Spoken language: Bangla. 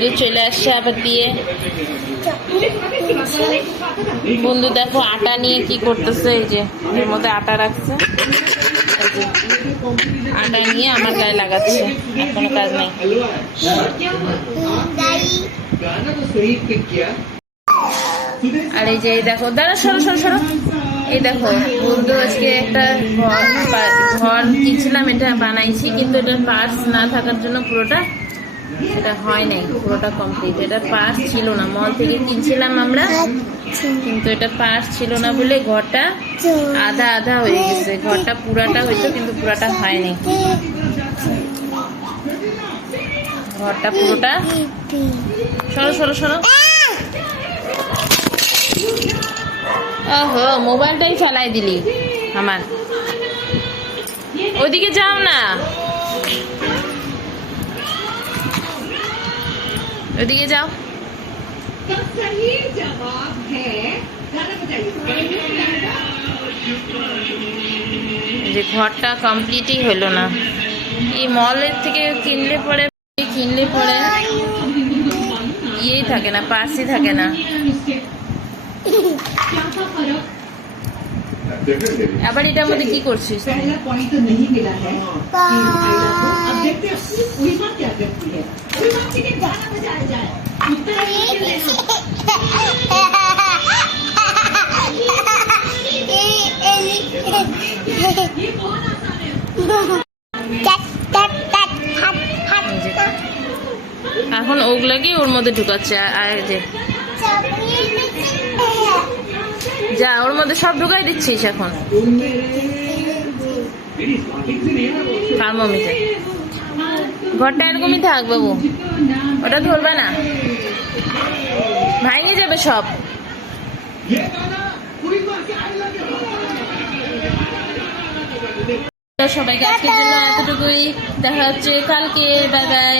বন্ধু চলে আসছে আবার দিয়ে। বন্ধু দেখো আটা নিয়ে কি করতেছে, এই যে এর মধ্যে আটা রাখছে, এই যে আটা নিয়ে আমার গায়ে লাগাচ্ছে, আর কোনো কাজ নেই। আর এই যে দেখো, দাঁড়া সরো সরো সরো, এই দেখো বন্ধু আজকে একটা ঘর কিনছিলাম, এটা বানাইছি, কিন্তু এটা পার্টস না থাকার জন্য পুরোটা সেটা হয় নাই, পুরোটা কমপ্লিট। এটা পার্টস ছিল না, মল থেকে কিনছিলাম আমরা, কিন্তু এটা পার্টস ছিল না বলে ঘরটা আধা আধা হয়ে গেছে। ঘরটা পুরাটা হইতো কিন্তু পুরাটা হয়নি, ঘরটা পুরোটা। সরো সরো সরো, ওহো মোবাইলটাই ফেলাই দিলি আমার, ওইদিকে যাও না, ওইদিকে যাও। যে ঘরটা কমপ্লিটই হলো না, এই মলের থেকে কিনলে পরে ইয়েই থাকে না, পার্সই থাকে না। আবার এটার মধ্যে কি করছিস? এখন ওগুলাকে ওর মধ্যে ঢুকাচ্ছে, আর যে যা ওর মধ্যে সব ঢুকাই দিচ্ছিস এখন। থার্মোমিটার, ঘরটা এরকমই থাক বাবু, ওটা ধরবে না, ভাঙে যাবে সব। সবাইকে আজকের জন্য এতটুকুই, দেখা হচ্ছে কালকে, বাই বাই।